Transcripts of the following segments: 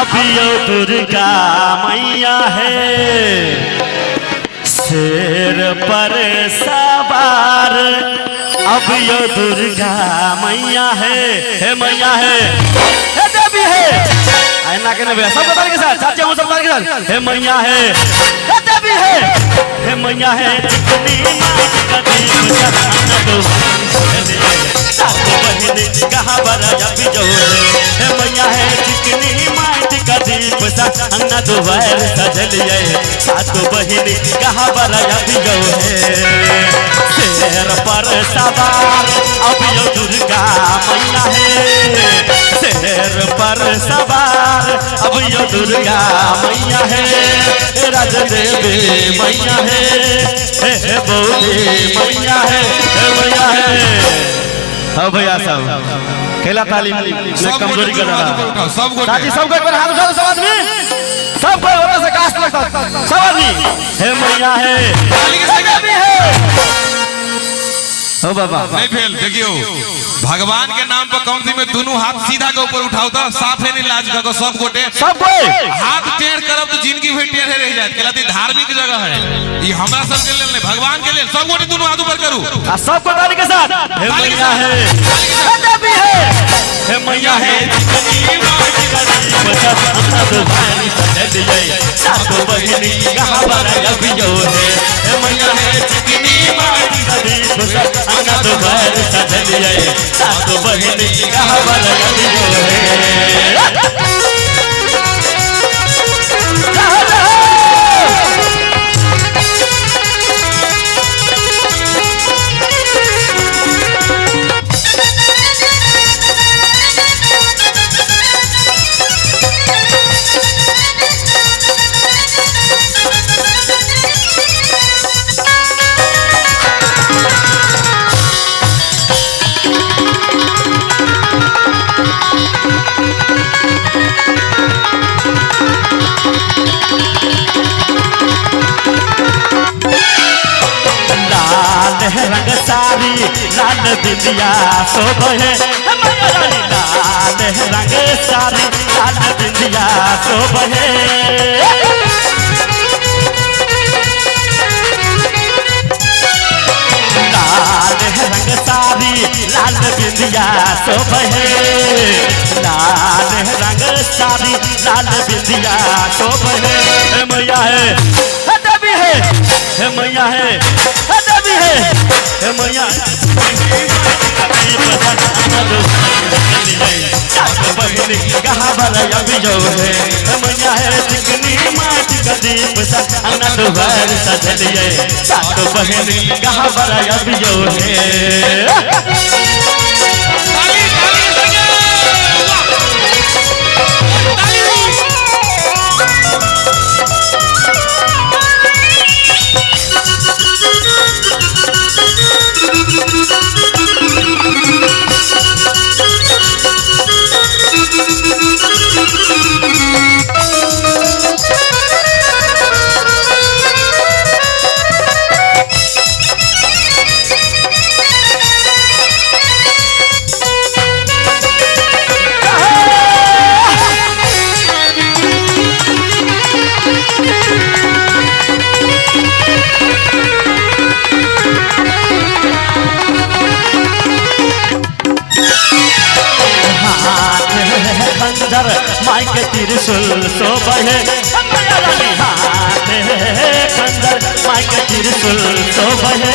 अब यो दुर्गा मैया है शेर पर सवार। अब यो दुर्गा मैया है मैया है देवी है। आईना के नबी सब बता के साथ चाचा वो सब बता के साथ हे मैया है देवी है मैया है चिकनी माँ का दीप जलाना दो सात बहने कहाँ बराया बिजो है मैया है चिकनी माटी का दीप अन्ना दो वैर सजलिए सात बहने कहाँ बराया बिजो है शेर पर सवार। अब यो दुर्गा मैया है शेर पर सवार। अब यो दुर्गा मैया है राज देवी मैया है बोले मैया है मैया है। हाँ भैया साहब खेला तालीम में कमजोरी कर रहा साथी सब कोई पर हाथ उठाओ सब आदमी सब कोई होता से कास्ट लगता सब आदमी है मैया है हो बाबा नहीं फेल। देखियो भगवान के नाम पर कौन सी में दोनों हाथ सीधा के ऊपर उठाओ तो साफ है नहीं लाज का सब गोटे सब कोई हाथ टेढ़ करब तो जिंदगी भर टेढ़े रह जाए कहलाती धार्मिक जगह है ये हमरा सब के लिए भगवान के लिए सब गोटे दोनों हाथ ऊपर करू सब को ताली के साथ हे मैया है देवी है मैया है चिकनी माटी का दीप अन्ना दो भाई सजलिए सात बहनी कहाँ बराया बिजो है मैया है चिकनी माटी का दीप अन्ना दो भाई सजलिए सात बहनी कहाँ बराया बिजो है। रंग सारी लाल बिंदिया शोभे लाल रंग सारी लाल बिंदिया शोभे लाल रंग सारी लाल बिंदिया शोभे लाल रंग सारी लाल बिंदिया शोभे मैया है देवी है मैया है देवी है मैया बहनी कहाँ बराया बिजो है मैया है चिकनी माटी का दीप अन्ना दो घर सजलिए सात बहनी कहाँ बराया बिजो है। माई के त्रिशूल शोभे हाथ खंजर माई के त्रिशूल शोभे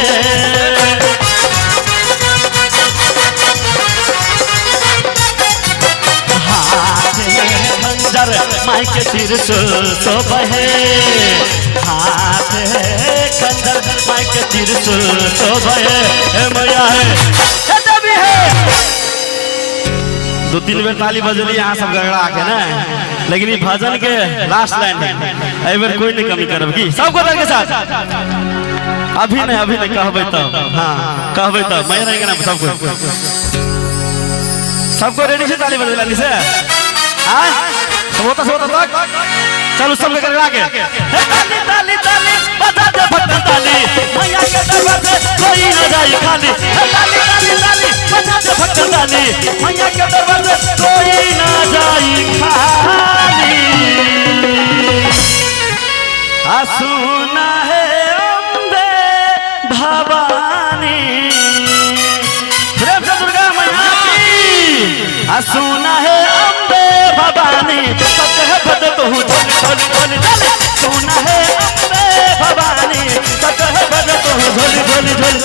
हाथ खंजर माई के त्रिशूल शोभे हाथ खंजर माई के त्रिशूल शोभे मैया है देवी है। दो तीन बेर ताली बजली यहाँ सब गड़गड़ा के ना लेकिन ये भजन के लास्ट लाइन है ए बेर कोई नहीं कमी करब की सबको दल के साथ अभी नहीं कहबे तब हाँ कहबे तब मैं रहेंगे ना सबको रेडी से ताली बजला से हाँ होता तक चलो सब लेकर आगे ताली ताली ताली बजा दे भक्तन ताली मैया के दरबार से कोई न जाए खाली ताली ताली ताली बजा दे भक्तन ताली मैया के दरबार से कोई न जाए खाली। सुना है अम्बे भवानी प्रेम से दुर्गा मैया की सुना है अम्बे भवानी सत्य है भद तू झोल झोल झोल झोल सुना है अम्बे भवानी सत्य है भद तू झोल झोल झोल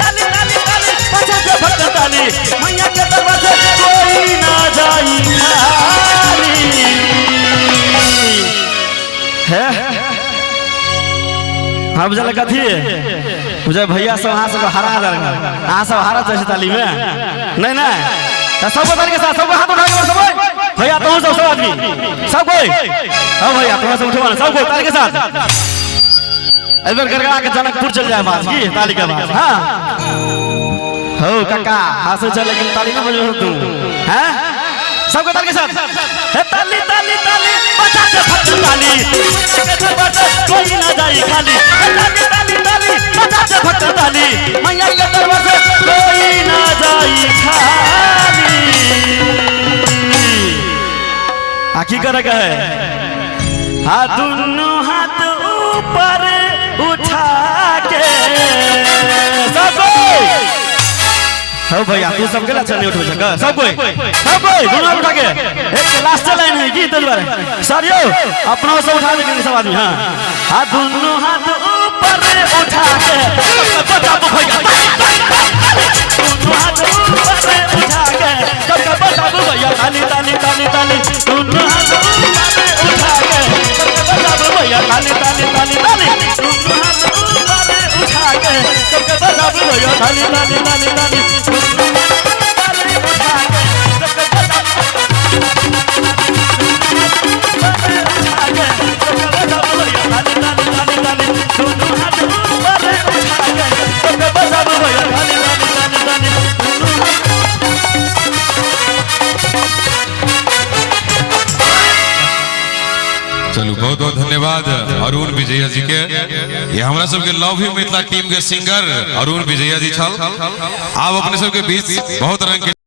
ताली ताली ताली बजा के भक्त ताली मैया के दरबार से कोई ना जाई खाली है अब जल कथी मुझे भैया सब वहां से हरा देंगे यहाँ सब हारा चाहिए ताली में नहीं नहीं तो सबको ताली के साथ सबको हाथ उठा के सब भैया तुम सब आदमी सब कोई हाँ भैया तुम सब उठो सब कोई ताली के साथ इधर गड़गड़ा के जनकपुर चल जाए बात की ताली के बाद हाँ हो काका हाथ से चल लेकिन ताली में बजो तुम हैं सबको ताली के साथ है ताली ताली ताली बजा के भक्त ताली कोई ना जाए खाली ताली ताली ताली बजा के भक्त ताली मैया के दरबार से कोई ना जाए खाली आखी करे का है हाथ दोनों हाथ ऊपर उठा के सब हो भैया तू सब गला चलने उठो जगह सब कोई दोनों उठा के एक लास्ट लाइन है गीत दरबार सारियो अपना सब उठा देंगे सब आदमी हां हाथ दोनों हाथ ऊपर उठा के बजा भैया दोनों हाथ ऊपर उठा के सबका बजा भैया ताली ताली ताली ताली दोनों हाथ ऊपर उठा के सबका बजा भैया ताली ताली ताली ताली दोनों हाथ ऊपर उठा के सबका बजा भैया ताली ताली ताली ताली चलू बहुत बहुत धन्यवाद अरुण विजय जी के ये हमरा सबके लव यू मिथिला टीम के सिंगर अरुण विजय जी छल। आप अपने सबके बीच बहुत रंग के